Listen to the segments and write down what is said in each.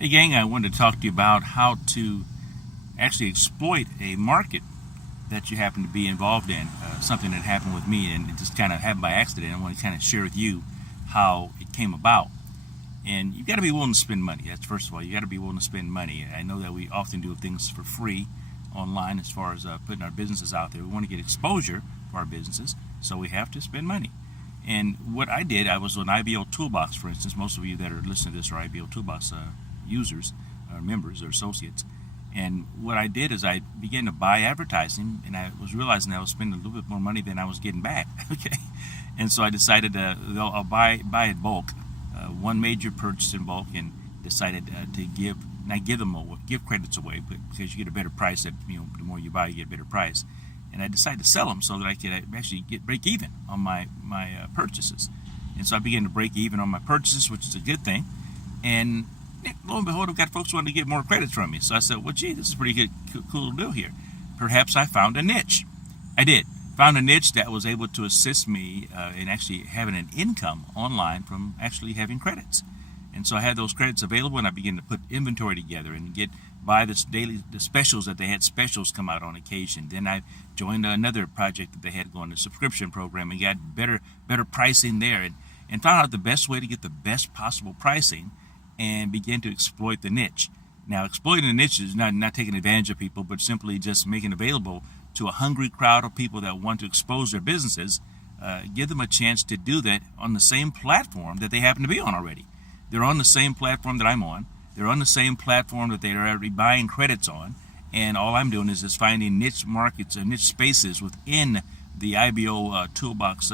Hey gang, I wanted to talk to you about how to actually exploit a market that you happen to be involved in. Something that happened with me, and it just kind of happened by accident. I want to kind of share with you how it came about. And you've got to be willing to spend money. That's first of all, you got to be willing to spend money. I know that we often do things for free online as far as putting our businesses out there. We want to get exposure for our businesses, so we have to spend money. And what I did, I was on IBO Toolbox, for instance. Most of you that are listening to this are IBO Toolbox users, or members, or associates. And what I did is I began to buy advertising, and I was realizing I was spending a little bit more money than I was getting back. Okay, and so I decided I'll buy in bulk, one major purchase in bulk, and decided to give credits away, but because you get a better price. The more you buy, you get a better price. And I decided to sell them so that I could actually break even on my purchases. And so I began to break even on my purchases, which is a good thing. And lo and behold, I've got folks wanting to get more credits from me. So I said, well, gee, this is a pretty good, cool deal here. Perhaps I found a niche. I did. Found a niche that was able to assist me in actually having an income online from actually having credits. And so I had those credits available, and I began to put inventory together and buy the specials that they had. Specials come out on occasion. Then I joined another project that they had going, a subscription program, and got better pricing there, and found out the best way to get the best possible pricing, and began to exploit the niche. Now, exploiting the niche is not taking advantage of people, but simply just making available to a hungry crowd of people that want to expose their businesses, give them a chance to do that on the same platform that they happen to be on already. They're on the same platform that I'm on. They're on the same platform that they're already buying credits on. And all I'm doing is just finding niche markets and niche spaces within the IBO Toolbox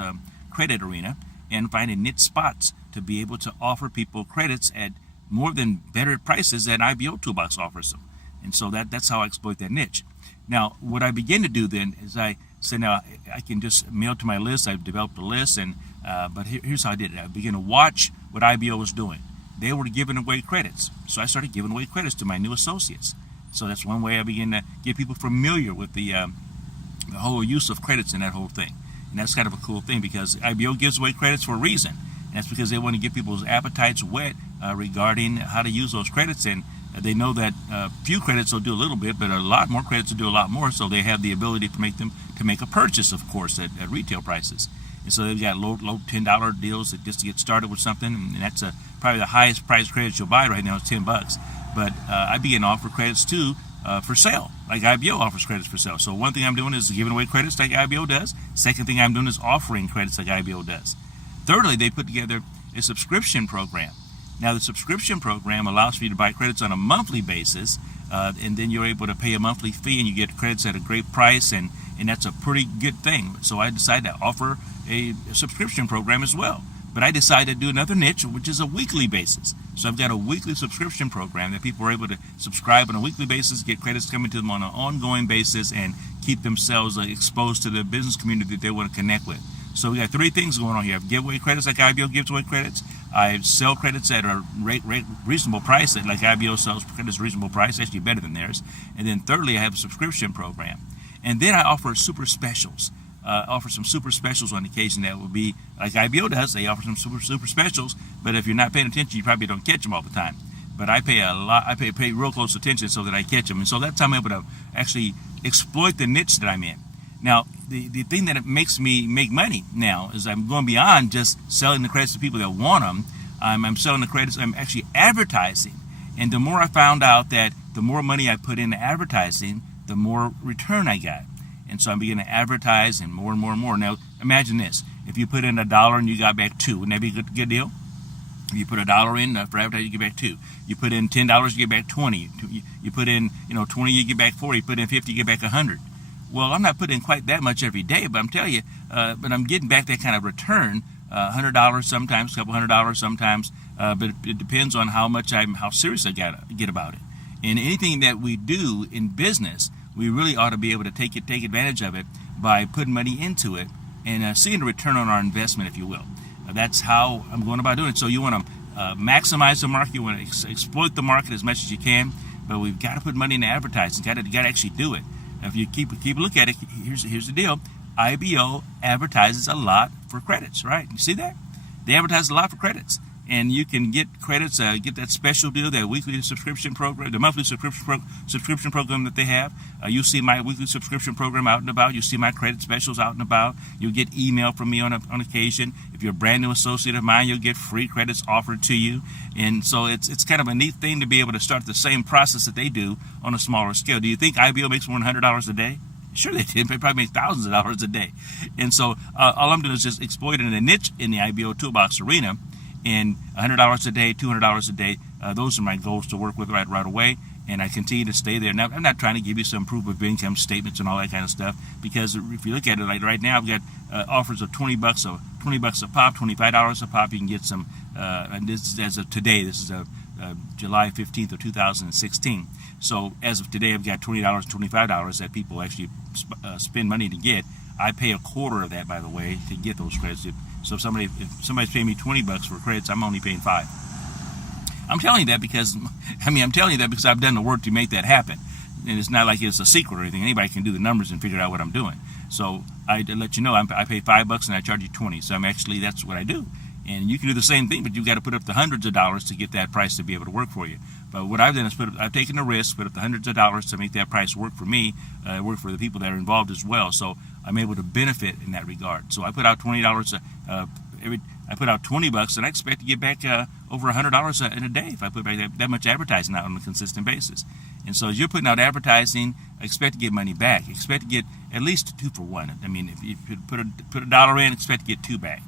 credit arena, and finding niche spots to be able to offer people credits at more than better prices that IBO Toolbox offers them. And so that's how I exploit that niche. Now, what I begin to do then is I said, now I can just mail to my list. I've developed a list, but here's how I did it. I began to watch what IBO was doing. They were giving away credits, so I started giving away credits to my new associates. So that's one way I began to get people familiar with the whole use of credits and that whole thing. And that's kind of a cool thing, because IBO gives away credits for a reason. And that's because they want to get people's appetites wet regarding how to use those credits. And they know that few credits will do a little bit, but a lot more credits will do a lot more. So they have the ability to make a purchase, of course, at retail prices. And so they've got low $10 deals just to get started with something, and that's probably the highest price credits you'll buy right now is $10. But I began to offer credits too for sale, like IBO offers credits for sale. So one thing I'm doing is giving away credits like IBO does. Second thing I'm doing is offering credits like IBO does. Thirdly, they put together a subscription program. Now, the subscription program allows for you to buy credits on a monthly basis, and then you're able to pay a monthly fee, and you get credits at a great price, and that's a pretty good thing. So I decided to offer a subscription program as well. But I decided to do another niche, which is a weekly basis. So I've got a weekly subscription program that people are able to subscribe on a weekly basis, get credits coming to them on an ongoing basis, and keep themselves exposed to the business community that they want to connect with. So we got three things going on here. I give away credits like IBO gives away credits. I sell credits at a reasonable price, like IBO sells credits at a reasonable price, actually better than theirs. And then thirdly, I have a subscription program. And then I offer super specials. Offer some super specials on occasion that will be like IBO does. They offer some super specials, but if you're not paying attention, you probably don't catch them all the time. But I pay a lot. I pay real close attention so that I catch them, and so that's how I'm able to actually exploit the niche that I'm in. Now, the thing that makes me make money now is I'm going beyond just selling the credits to people that want them. I'm selling the credits. I'm actually advertising, and the more I found out that the more money I put into advertising, the more return I got. And so I'm beginning to advertise, and more and more and more. Now, imagine this. If you put in $1 and you got back $2, wouldn't that be a good deal? If you put $1 in for advertising, you get back $2. You put in $10, you get back $20. You put in, 20, you get back 40. You put in 50, you get back 100. Well, I'm not putting in quite that much every day, but I'm telling you, but I'm getting back that kind of return, $100 sometimes, a couple $100 sometimes, but it depends on how serious I get about it. And anything that we do in business, we really ought to be able to take advantage of it by putting money into it and seeing a return on our investment, if you will. That's how I'm going about doing it. So you want to maximize the market. You want to exploit the market as much as you can, but we've got to put money into advertising. Got to actually do it. If you keep a look at it, here's the deal. IBO advertises a lot for credits, right? You see that? They advertise a lot for credits. and you can get credits, get that special deal, that weekly subscription program, the monthly subscription program that they have. You'll see my weekly subscription program out and about. You'll see my credit specials out and about. You'll get email from me on occasion. If you're a brand new associate of mine, you'll get free credits offered to you. And so it's kind of a neat thing to be able to start the same process that they do on a smaller scale. Do you think IBO makes more than $100 a day? Sure they did. They probably make thousands of dollars a day. And so all I'm doing is just exploiting a niche in the IBO Toolbox arena. And $100 a day, $200 a day, those are my goals to work with right away. And I continue to stay there. Now, I'm not trying to give you some proof of income statements and all that kind of stuff, because if you look at it, like right now, I've got offers of $20 a pop, $25 a pop. You can get some, and this is as of today. This is July 15th of 2016. So as of today, I've got $20 and $25 that people actually spend money to get. I pay a quarter of that, by the way, to get those credits. So if somebody's paying me $20 for credits, I'm only paying $5. I'm telling you that because I've done the work to make that happen. And it's not like it's a secret or anything. Anybody can do the numbers and figure out what I'm doing. So I let you know, I pay $5 and I charge you $20. So that's what I do. And you can do the same thing, but you've got to put up the hundreds of dollars to get that price to be able to work for you. But what I've done is I've taken the risk, put up the hundreds of dollars to make that price work for me, work for the people that are involved as well. So I'm able to benefit in that regard. So I put out $20 I put out $20, and I expect to get back over $100 in a day if I put back that much advertising out on a consistent basis. And so as you're putting out advertising, expect to get money back. Expect to get at least 2 for 1. I mean, if you put a dollar in, expect to get 2 back.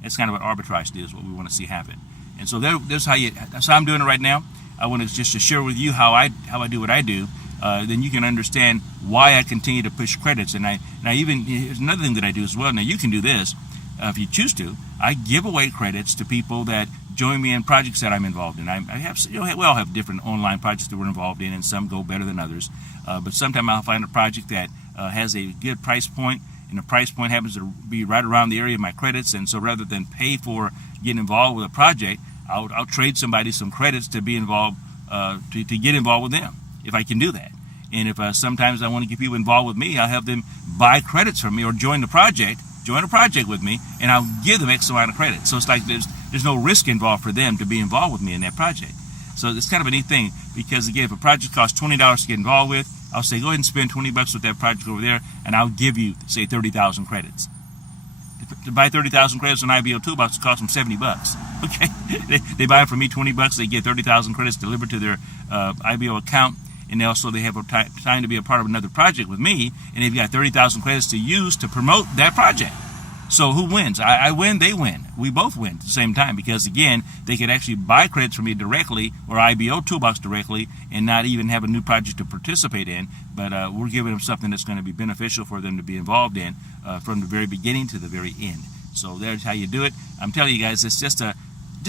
That's kind of what arbitrage is, what we want to see happen. And so that's how I'm doing it right now. I want to just to share with you how I do what I do. Then you can understand why I continue to push credits. And here's another thing that I do as well. Now you can do this if you choose to. I give away credits to people that join me in projects that I'm involved in. We all have different online projects that we're involved in, and some go better than others. But sometimes I'll find a project that has a good price point, and the price point happens to be right around the area of my credits. And so rather than pay for getting involved with a project, I'll trade somebody some credits to be involved, to get involved with them, if I can do that. And if sometimes I want to get people involved with me, I'll have them buy credits from me or join a project with me, and I'll give them X amount of credit. So it's like there's no risk involved for them to be involved with me in that project. So it's kind of a neat thing, because again, if a project costs $20 to get involved with, I'll say go ahead and spend $20 with that project over there, and I'll give you, say, 30,000 credits. To buy 30,000 credits on IBO Toolbox, it costs them $70. Okay, they buy it from me $20. They get 30,000 credits delivered to their IBO account. And also they have a time to be a part of another project with me, and they've got 30,000 credits to use to promote that project. So who wins? I win, they win. We both win at the same time, because again, they could actually buy credits from me directly or IBO Toolbox directly and not even have a new project to participate in, but we're giving them something that's going to be beneficial for them to be involved in from the very beginning to the very end. So there's how you do it. I'm telling you guys, it's just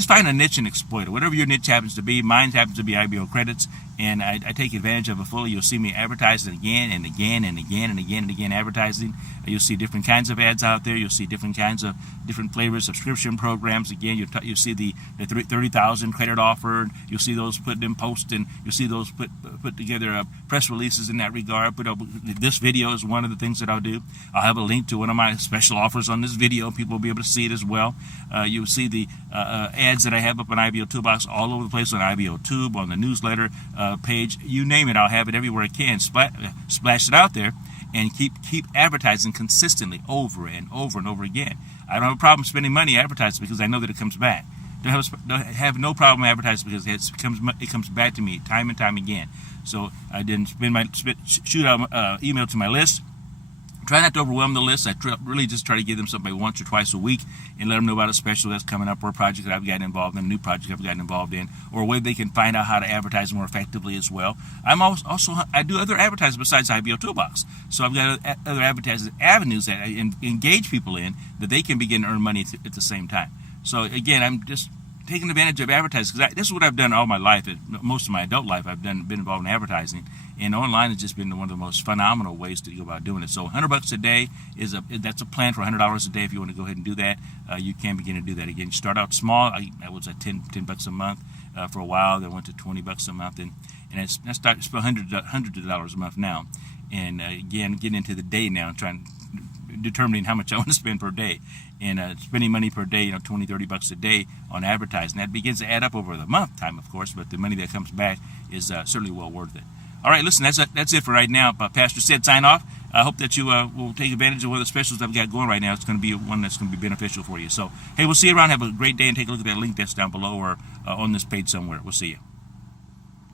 find a niche and exploit it. Whatever your niche happens to be, mine happens to be IBO credits, and I take advantage of it fully. You'll see me advertising again and again and again and again and again advertising. You'll see different kinds of ads out there. You'll see different kinds of different flavors, subscription programs. Again, you'll see the 30,000 credit offered. You'll see those put in post, and you'll see those put together press releases in that regard. This video is one of the things that I'll do. I'll have a link to one of my special offers on this video. People will be able to see it as well. You'll see the ads that I have up on IBO Toolbox all over the place, on IBO Tube, on the newsletter page. You name it, I'll have it everywhere I can. Splash it out there, and keep advertising consistently over and over and over again. I don't have a problem spending money advertising, because I know that it comes back. Don't have no problem advertising, because it comes back to me time and time again. So I didn't shoot out email to my list. Try not to overwhelm the list. I really just try to give them something once or twice a week and let them know about a special that's coming up, or a project that I've gotten involved in, a new project I've gotten involved in, or a way they can find out how to advertise more effectively as well. I do other advertising besides IBO Toolbox. So I've got other advertising avenues that I engage people in, that they can begin to earn money at the same time. So again, I'm just taking advantage of advertising, because this is what I've done all my life. Most of my adult life, I've been involved in advertising, and online has just been one of the most phenomenal ways to go about doing it. So $100 a day that's a plan for $100 a day. If you want to go ahead and do that, you can begin to do that. Again, start out small. I was at $10 a month for a while. Then went to $20 a month, and I started to spend hundreds of dollars a month now. And again, getting into the day now, trying to determining how much I want to spend per day. And spending money per day, $20-$30 a day on advertising, that begins to add up over the month time, of course, but the money that comes back is certainly well worth it. All right, listen, that's it for right now. Pastor said sign off. I hope that you will take advantage of one of the specials that we got going right now. It's going to be one that's going to be beneficial for you. So, hey, we'll see you around. Have a great day, and take a look at that link that's down below or on this page somewhere. We'll see you.